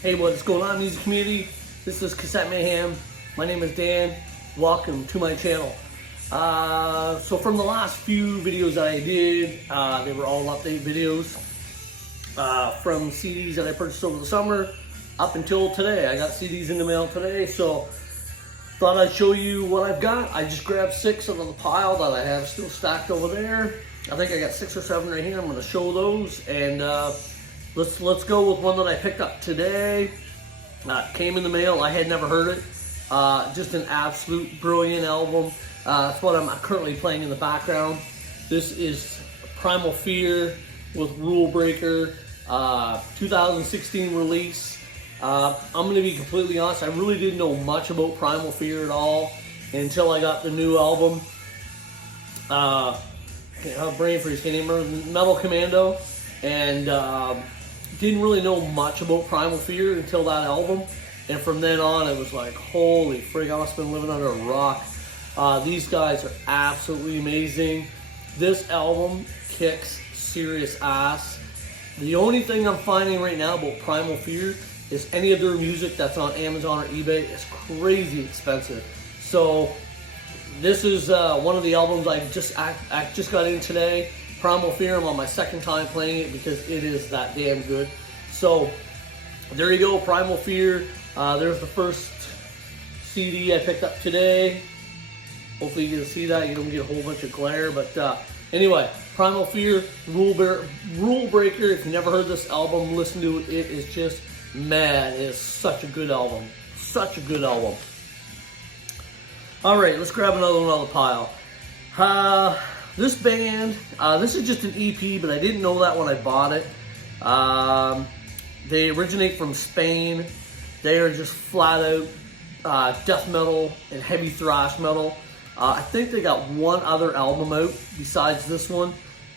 Hey, what's going on, music community? This is Cassette Mayhem. My name is Dan. Welcome to my channel. So from the last few videos I did, they were all update videos from CDs that I purchased over the summer up until today. I got CDs in the mail today, so thought I'd show you what I've got. I just grabbed 6 out of the pile that I have still stacked over there. I think I got 6 or 7 right here. I'm going to show those, and let's go with one that I picked up today. Came in the mail. I had never heard it. Just an absolute brilliant album. That's what I'm currently playing in the background. This is Primal Fear with Rule Breaker, 2016 release. I'm going to be completely honest, I really didn't know much about Primal Fear at all until I got the new album. Brain freeze, can't even remember, Metal Commando, and didn't really know much about Primal Fear until that album. And from then on, it was like, holy frig, I must have been living under a rock. These guys are absolutely amazing. This album kicks serious ass. The only thing I'm finding right now about Primal Fear is any of their music that's on Amazon or eBay is crazy expensive. So this is one of the albums I just got in today. Primal Fear, I'm on my second time playing it because it is that damn good. So there you go, Primal Fear. There's the first CD I picked up today. Hopefully you can see that. You don't get a whole bunch of glare, but anyway, Primal Fear, Rule Breaker. If you never heard this album, listen to it. It is just mad. It is such a good album. Such a good album. Alright, let's grab another one out of the pile. This band, this is just an EP, but I didn't know that when I bought it. They originate from Spain. They are just flat out death metal and heavy thrash metal. I think they got one other album out besides this one,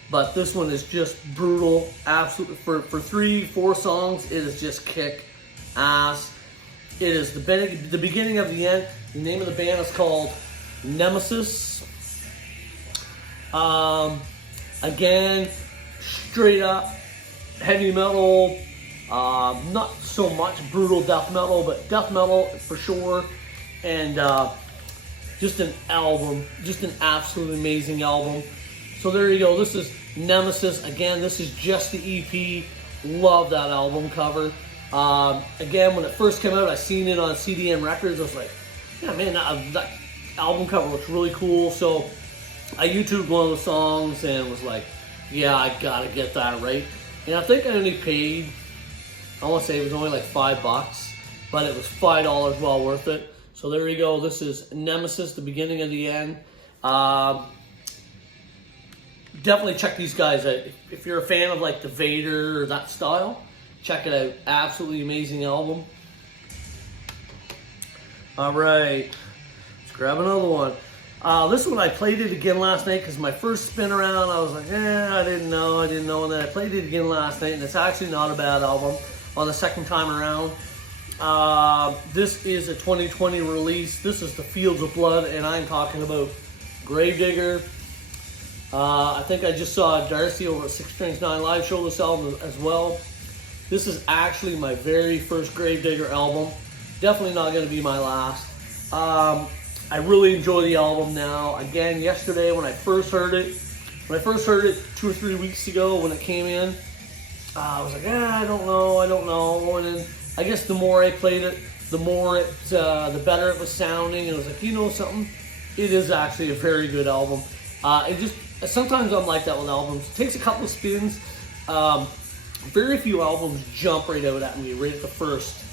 but this one is just brutal. Absolutely, for 3-4 songs, it is just kick ass. It is the beginning of the end. The name of the band is called Nemesis. Again, straight up heavy metal. Not so much brutal death metal, but death metal for sure. And just an album, just an absolutely amazing album. So there you go. This is Nemesis. Again, this is just the EP. Love that album cover. Again, when it first came out, I seen it on CDM Records. I was like, yeah, man, that album cover looks really cool. So I YouTubed one of the songs and was like, yeah, I gotta get that, right? And I think I only paid, I want to say it was only like $5, but it was $5 well worth it. So there you go. This is Nemesis, the beginning of the end. Definitely check these guys out. If you're a fan of like the Vader or that style, check it out. Absolutely amazing album. All right, let's grab another one. This one I played it again last night because my first spin around I was like, I didn't know, and then I played it again last night, and it's actually not a bad album on the second time around. This is a 2020 release. This is the Fields of Blood, and I'm talking about Gravedigger. I think I just saw Darcy over at 6 Strings 9 Live show this album as well. This is actually my very first Gravedigger album. Definitely not going to be my last. I really enjoy the album now. Again, yesterday when I first heard it 2 or 3 weeks ago when it came in, I was like, I don't know. And then I guess the more I played it, the better it was sounding. And I was like, you know something? It is actually a very good album. Sometimes I'm like that with albums. It takes a couple of spins. Very few albums jump right out at me right at the first.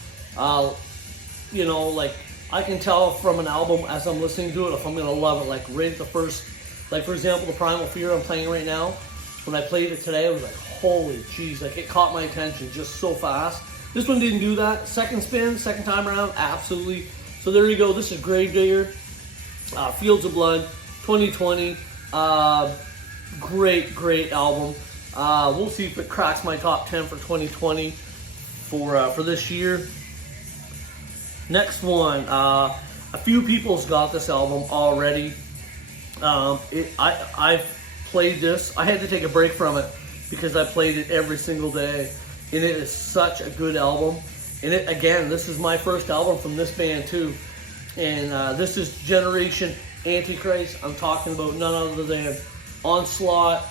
Like I can tell from an album as I'm listening to it if I'm gonna love it. Like right at the first, like for example, the Primal Fear I'm playing right now. When I played it today, I was like, holy jeez, like it caught my attention just so fast. This one didn't do that. Second spin, second time around, absolutely. So there you go. This is Gravedigger, Fields of Blood, 2020. Great album. We'll see if it cracks my top 10 for 2020 for this year. Next one, a few people's got this album already. I've played this. I had to take a break from it because I played it every single day, and it is such a good album. And again, this is my first album from this band too. And this is Generation Antichrist. I'm talking about none other than Onslaught.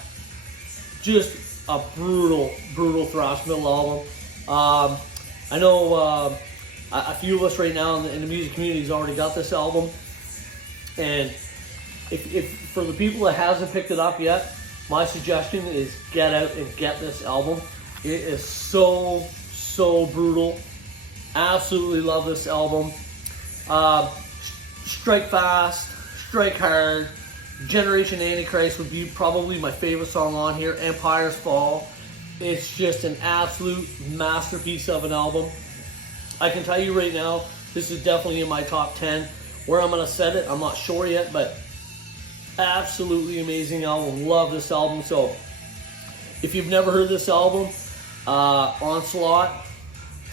Just a brutal, brutal thrash metal album. I know a few of us right now in the music community has already got this album. And if for the people that hasn't picked it up yet, my suggestion is get out and get this album. It is so brutal. Absolutely love this album. Strike Fast, Strike Hard, Generation Antichrist would be probably my favorite song on here. Empire's Fall. It's just an absolute masterpiece of an album. I can tell you right now, this is definitely in my top 10. Where I'm going to set it, I'm not sure yet, but absolutely amazing album. Love this album. So if you've never heard this album, Onslaught,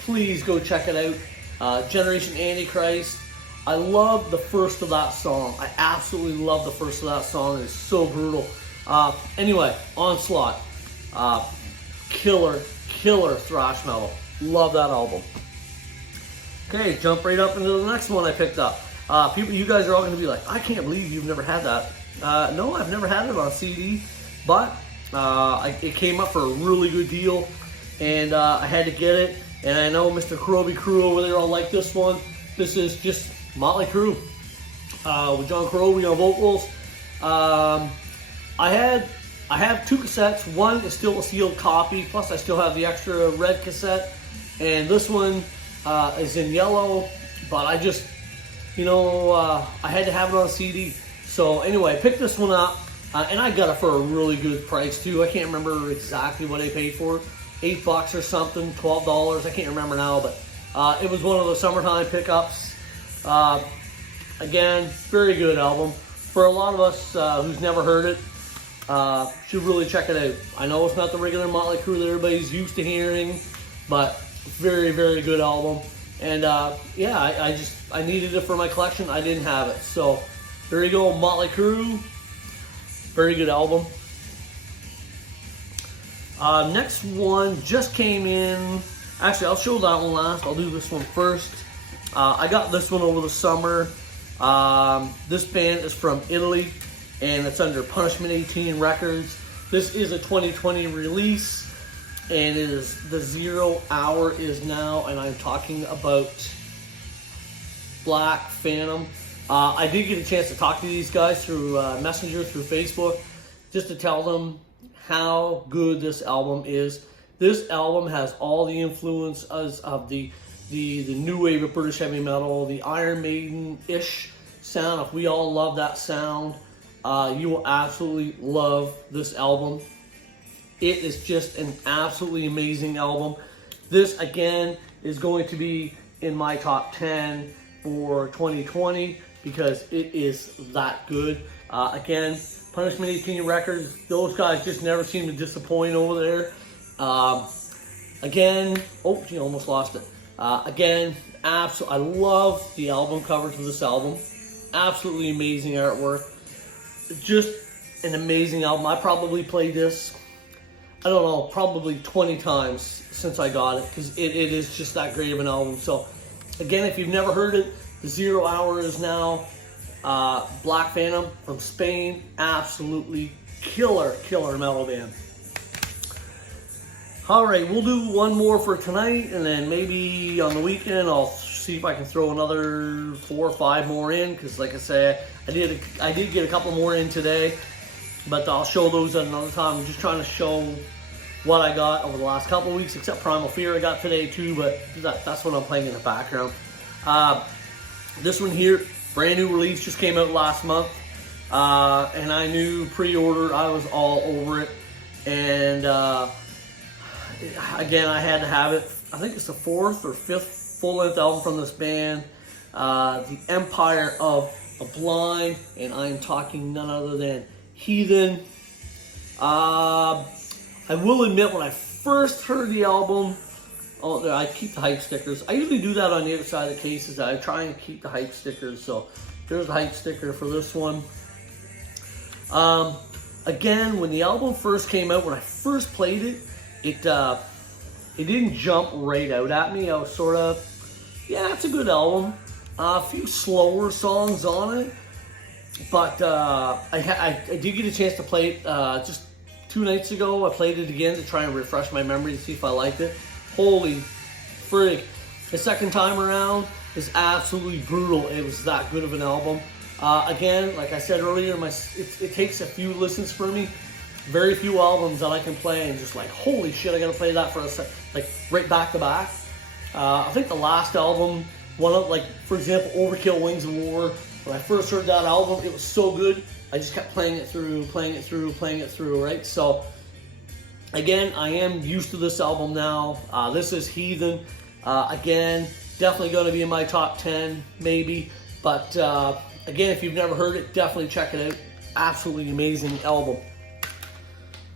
please go check it out. Generation Antichrist. I love the first of that song. I absolutely love the first of that song. It's so brutal. Anyway, Onslaught. Killer thrash metal. Love that album. Okay, jump right up into the next one I picked up. People, you guys are all going to be like, I can't believe you've never had that. No, I've never had it on CD, but it came up for a really good deal, and I had to get it. And I know Mr. Crew over there all like this one. This is just Motley Crue with John Croby on vocals. I have 2 cassettes. One is still a sealed copy, plus I still have the extra red cassette, and this one is in yellow. But I just, I had to have it on CD. So anyway, I picked this one up, and I got it for a really good price too. I can't remember exactly what I paid for it. $8 or something, $12. I can't remember now, but it was one of the summertime pickups. Again, very good album. For a lot of us who's never heard it, should really check it out. I know it's not the regular Motley Crue that everybody's used to hearing, but very, very good album. And yeah, I needed it for my collection. I didn't have it. So there you go, Motley Crue. Very good album. Next one just came in. Actually, I'll show that one last. I'll do this one first. I got this one over the summer. This band is from Italy, and it's under Punishment 18 Records. This is a 2020 release, and it is the 0 Hour is now, and I'm talking about Black Phantom. I did get a chance to talk to these guys through Messenger, through Facebook, just to tell them how good this album is. This album has all the influences of the new wave of British heavy metal, the Iron Maiden-ish sound. If we all love that sound, you will absolutely love this album. It is just an absolutely amazing album. This, again, is going to be in my top 10 for 2020 because it is that good. Again, Punishment 18 Records, those guys just never seem to disappoint over there. Again, oh, you almost lost it. Again, I love the album covers of this album. Absolutely amazing artwork. Just an amazing album. I probably played this, I don't know, probably 20 times since I got it because it is just that great of an album. So, again, if you've never heard it, the 0 Hour is now. Black Phantom from Spain, absolutely killer metal band. Alright, we'll do one more for tonight, and then maybe on the weekend I'll see if I can throw another 4 or 5 more in, because like I said, I did get a couple more in today, but I'll show those at another time. I'm just trying to show what I got over the last couple of weeks, except Primal Fear I got today too, but that's what I'm playing in the background. This one here, brand new release, just came out last month, and I knew pre-order, I was all over it, and again, I had to have it. I think it's the 4th or 5th full-length album from this band, The Empire of the Blind, and I am talking none other than Heathen. I will admit, when I first heard the album, I keep the hype stickers. I usually do that on the other side of the cases. I try and keep the hype stickers. So there's the hype sticker for this one. Again, when the album first came out, when I first played it, it didn't jump right out at me. I was sort of, yeah, it's a good album. A few slower songs on it, but I did get a chance to play it just 2 nights ago. I played it again to try and refresh my memory to see if I liked it. Holy frig. The second time around is absolutely brutal. It was that good of an album. Again, like I said earlier, it takes a few listens for me. Very few albums that I can play and just like, holy shit, I gotta play that for like right back to back. I think the last album, like for example, Overkill Wings of War, when I first heard that album, it was so good, I just kept playing it through, right? So, again, I am used to this album now. This is Heathen. Again, definitely going to be in my top 10, maybe. But, again, if you've never heard it, definitely check it out. Absolutely amazing album.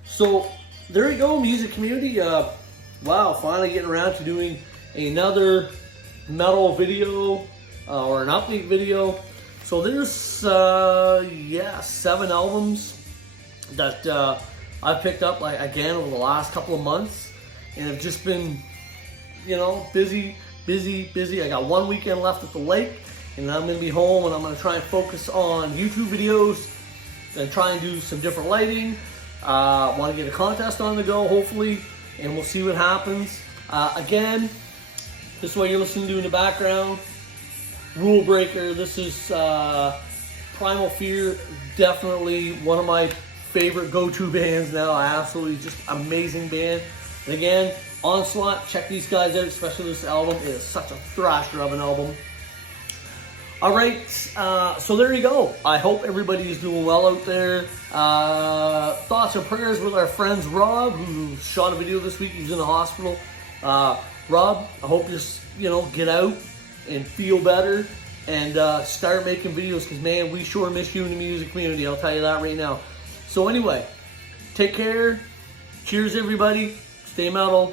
So, there you go, music community. Wow, finally getting around to doing another metal video or an update video. So there's 7 albums that I've picked up again over the last couple of months, and have just been, you know, busy. I got 1 weekend left at the lake, and I'm gonna be home, and I'm gonna try and focus on YouTube videos and try and do some different lighting. Want to get a contest on the go, hopefully, and we'll see what happens. Again, this is what you're listening to in the background. Rule Breaker. This is Primal Fear. Definitely one of my favorite go-to bands now. Absolutely just amazing band. And again, Onslaught. Check these guys out, especially this album. It is such a thrasher of an album. All right, so there you go. I hope everybody is doing well out there. Thoughts and prayers with our friends Rob, who shot a video this week. He's in the hospital. Rob, I hope you get out and feel better and start making videos, because man, we sure miss you in the music community. I'll tell you that right now. So anyway, take care. Cheers, everybody. Stay metal.